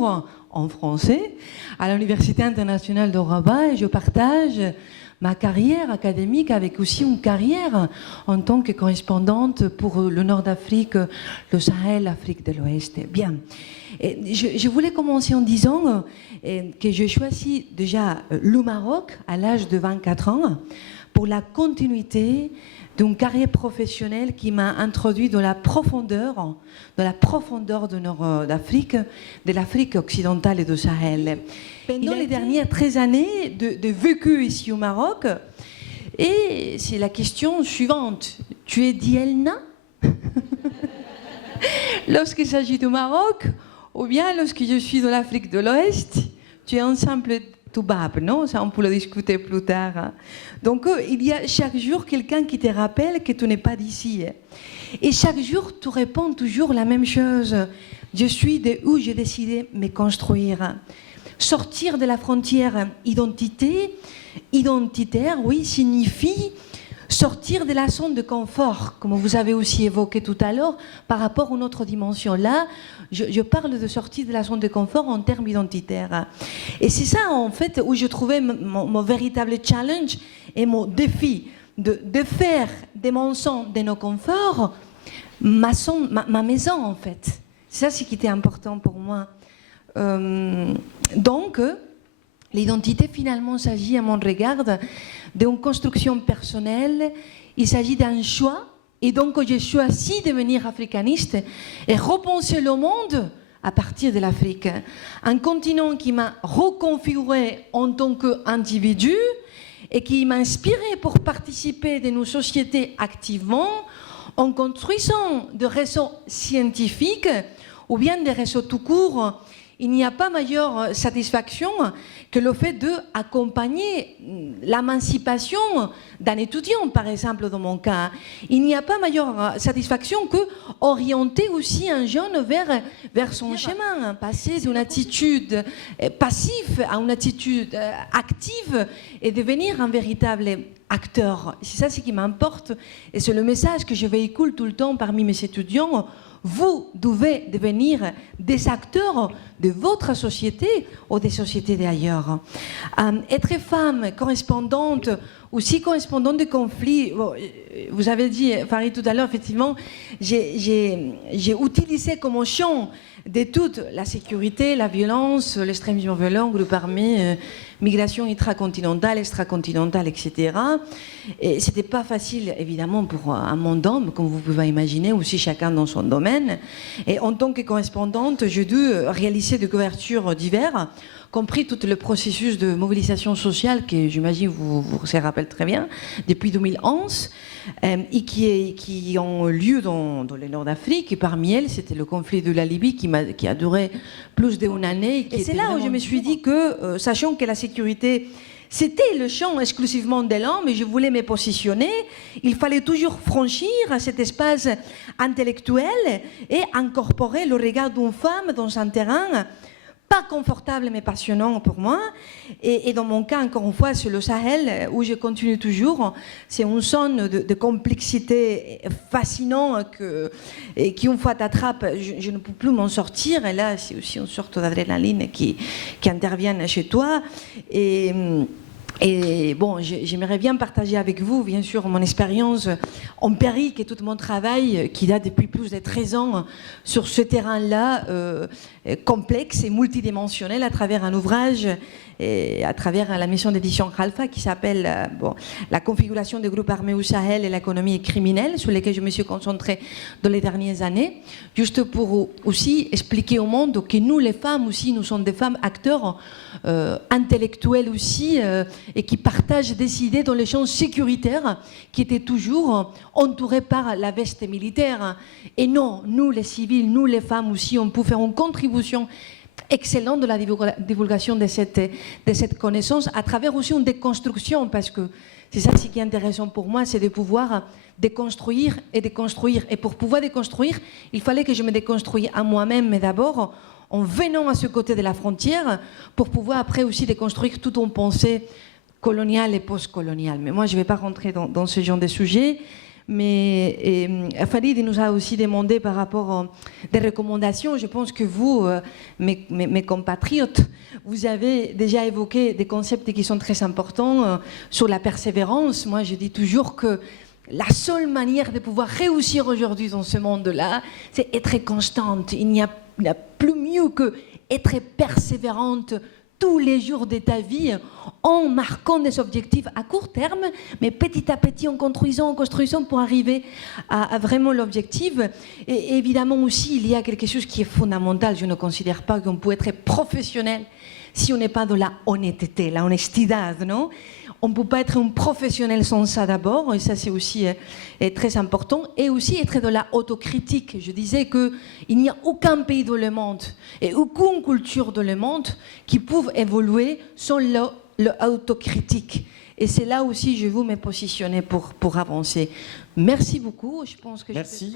cours en français à l'Université internationale de Rabat et je partage ma carrière académique avec aussi une carrière en tant que correspondante pour le Nord d'Afrique, le Sahel, l'Afrique de l'Ouest. Bien. Et je voulais commencer en disant que j'ai choisi déjà le Maroc à l'âge de 24 ans pour la continuité d'une carrière professionnelle qui m'a introduit dans la profondeur de Nord d'Afrique, de l'Afrique occidentale et du Sahel. Pendant les dernières 13 années de vécu ici au Maroc, et c'est la question suivante. Tu es d'Elna lorsqu'il s'agit du Maroc, ou bien lorsque je suis dans l'Afrique de l'Ouest, tu es ensemble Toubab, non? Ça, on peut le discuter plus tard. Donc, il y a chaque jour quelqu'un qui te rappelle que tu n'es pas d'ici. Et chaque jour, tu réponds toujours la même chose. Je suis de où j'ai décidé de me construire. Sortir de la frontière identitaire, oui, signifie sortir de la zone de confort, comme vous avez aussi évoqué tout à l'heure, par rapport à une autre dimension. Là, je parle de sortir de la zone de confort en termes identitaires. Et c'est ça, en fait, où je trouvais mon véritable challenge et mon défi, de faire de mon zone, de nos conforts, ma maison, en fait. C'est ça ce qui était important pour moi. Donc, l'identité, finalement, s'agit, à mon regard, d'une construction personnelle. Il s'agit d'un choix. Et donc, j'ai choisi de devenir africaniste et repenser le monde à partir de l'Afrique. Un continent qui m'a reconfiguré en tant qu'individu et qui m'a inspiré pour participer de nos sociétés activement en construisant des réseaux scientifiques ou bien des réseaux tout court. Il n'y a pas meilleure satisfaction que le fait d'accompagner l'émancipation d'un étudiant, par exemple, dans mon cas. Il n'y a pas meilleure satisfaction que orienter aussi un jeune vers son chemin, passer d'une attitude passive à une attitude active et devenir un véritable acteur. C'est ça ce qui m'importe et c'est le message que je véhicule tout le temps parmi mes étudiants. Vous devez devenir des acteurs de votre société ou des sociétés d'ailleurs. Être femme, correspondante, aussi correspondante de conflits, vous avez dit, Farid, tout à l'heure, effectivement, j'ai utilisé comme champ d'études la sécurité, la violence, l'extrémisme violent, groupe armé, migration intracontinentale, extracontinentale, etc. Et c'était pas facile, évidemment, pour un monde d'hommes, comme vous pouvez imaginer, aussi chacun dans son domaine. Et en tant que correspondante, j'ai dû réaliser des couvertures diverses, compris tout le processus de mobilisation sociale que j'imagine vous se rappelez très bien, depuis 2011, et qui ont lieu dans le nord d'Afrique. Et parmi elles, c'était le conflit de la Libye qui a duré plus d'une année. Et c'est là où je me suis dit que, sachant que la sécurité, c'était le champ exclusivement de l'homme, et je voulais me positionner, il fallait toujours franchir cet espace intellectuel et incorporer le regard d'une femme dans un terrain pas confortable mais passionnant pour moi. Et dans mon cas, encore une fois, c'est le Sahel où je continue toujours. C'est une zone de complexité fascinante et qui, une fois t'attrape, je ne peux plus m'en sortir. Et là, c'est aussi une sorte d'adrénaline qui intervient chez toi. Et bon, j'aimerais bien partager avec vous, bien sûr, mon expérience empirique et tout mon travail qui date depuis plus de 13 ans sur ce terrain-là, complexe et multidimensionnel, à travers un ouvrage et à travers la mission d'édition Khalfa qui s'appelle La configuration des groupes armés au Sahel et l'économie criminelle, sur lesquels je me suis concentrée dans les dernières années, juste pour aussi expliquer au monde que nous, les femmes aussi, nous sommes des femmes acteurs intellectuels aussi, et qui partagent des idées dans les champs sécuritaires qui étaient toujours entourés par la veste militaire. Et non, nous les civils, nous les femmes aussi, on peut faire une contribution excellente de la divulgation de cette connaissance à travers aussi une déconstruction, parce que c'est ça ce qui est intéressant pour moi, c'est de pouvoir déconstruire et déconstruire. Et pour pouvoir déconstruire, il fallait que je me déconstruise à moi-même, mais d'abord en venant à ce côté de la frontière pour pouvoir après aussi déconstruire toute une pensée coloniale et post-coloniale. Mais moi, je ne vais pas rentrer dans ce genre de sujet, Mais Farid nous a aussi demandé par rapport à des recommandations. Je pense que vous, mes compatriotes, vous avez déjà évoqué des concepts qui sont très importants sur la persévérance. Moi, je dis toujours que la seule manière de pouvoir réussir aujourd'hui dans ce monde-là, c'est être constante. Il n'y a plus mieux que être persévérante tous les jours de ta vie en marquant des objectifs à court terme, mais petit à petit en construisant pour arriver à vraiment l'objectif. Et évidemment aussi, il y a quelque chose qui est fondamental. Je ne considère pas qu'on peut être professionnel si on n'est pas de la honnêteté, la honestidad, non? On ne peut pas être un professionnel sans ça d'abord, et ça c'est aussi très important, et aussi être de la autocritique. Je disais qu'il n'y a aucun pays dans le monde et aucune culture dans le monde qui peuvent évoluer sans l'autocritique. Et c'est là aussi que je veux me positionner pour avancer. Merci beaucoup. Je pense que Merci.